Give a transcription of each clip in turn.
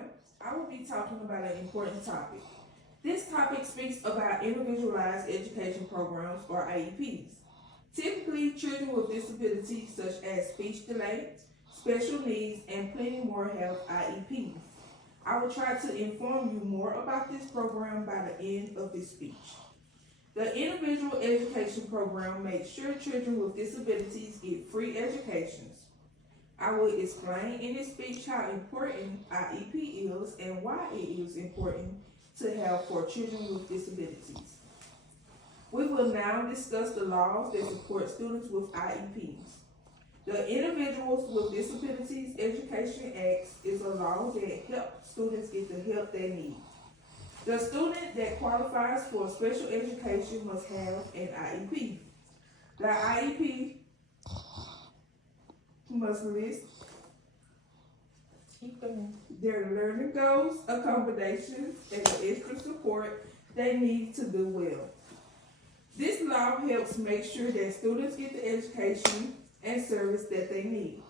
everyone. I will be talking about an important topic. This topic speaks about individualized education programs or IEPs. Typically, children with disabilities such as speech delay, special needs, and plenty more have IEPs. I will try to inform you more about this program by the end of this speech. The individual education program makes sure children with disabilities get free educations. I will explain in this speech how important IEP is and why it is important to have for children with disabilities. We will now discuss the laws that support students with IEPs. The Individuals with Disabilities Education Act is a law that helps students get the help they need. The student that qualifies for special education must have an IEP. The IEP must list their learning goals, accommodations, and the extra support they need to do well. This law helps make sure that students get the education and service that they need.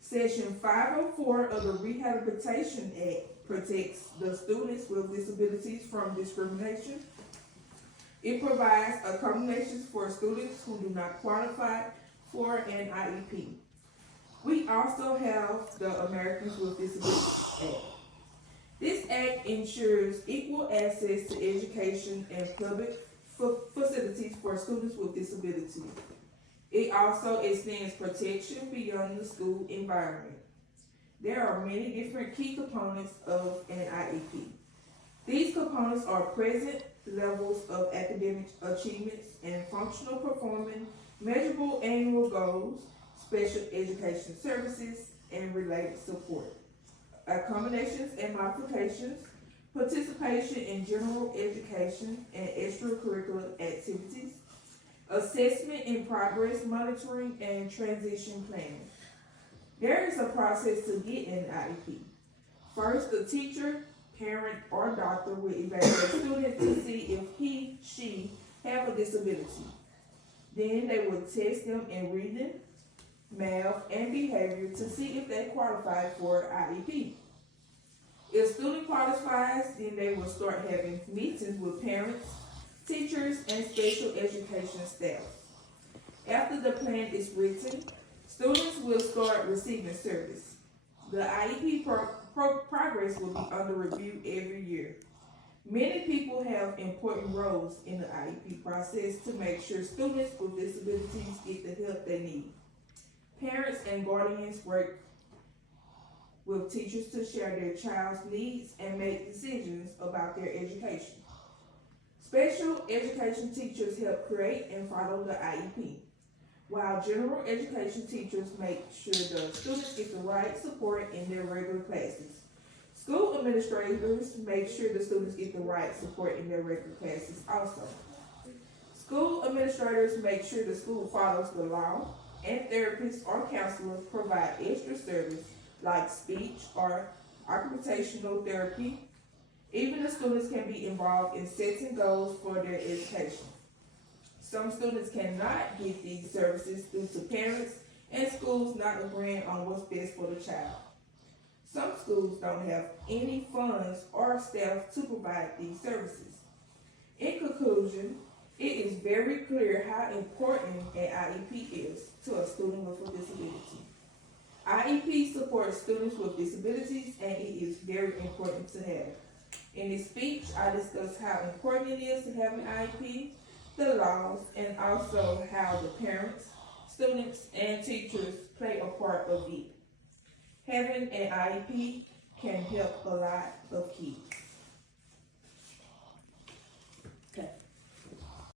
Section 504 of the Rehabilitation Act protects the students with disabilities from discrimination. It provides accommodations for students who do not qualify for an IEP. We also have the Americans with Disabilities Act. This act ensures equal access to education and public facilities for students with disabilities. It also extends protection beyond the school environment. There are many different key components of an IEP. These components are present levels of academic achievements and functional performance, measurable annual goals, special education services, and related support, accommodations and modifications, participation in general education and extracurricular activities, assessment in progress monitoring, and transition planning. There is a process to get an IEP. First, the teacher, parent, or doctor will evaluate a student to see if she have a disability. Then they will test them in reading, math, and behavior to see if they qualify for an IEP. If student qualifies, then they will start having meetings with parents, teachers, and special education staff. After the plan is written, students will start receiving service. The IEP progress will be under review every year. Many people have important roles in the IEP process to make sure students with disabilities get the help they need. Parents and guardians work with teachers to share their child's needs and make decisions about their education. Special education teachers help create and follow the IEP, while general education teachers make sure the students get the right support in their regular classes. School administrators make sure the students get the right support in their regular classes also. School administrators make sure the school follows the law, and therapists or counselors provide extra service like speech or occupational therapy. Even the students can be involved in setting goals for their education. Some students cannot get these services due to parents and schools not agreeing on what's best for the child. Some schools don't have any funds or staff to provide these services. In conclusion, it is very clear how important an IEP is to a student with a disability. IEP supports students with disabilities, and it is very important to have. In this speech, I discussed how important it is to have an IEP, the laws, and also how the parents, students, and teachers play a part of it. Having an IEP can help a lot of kids.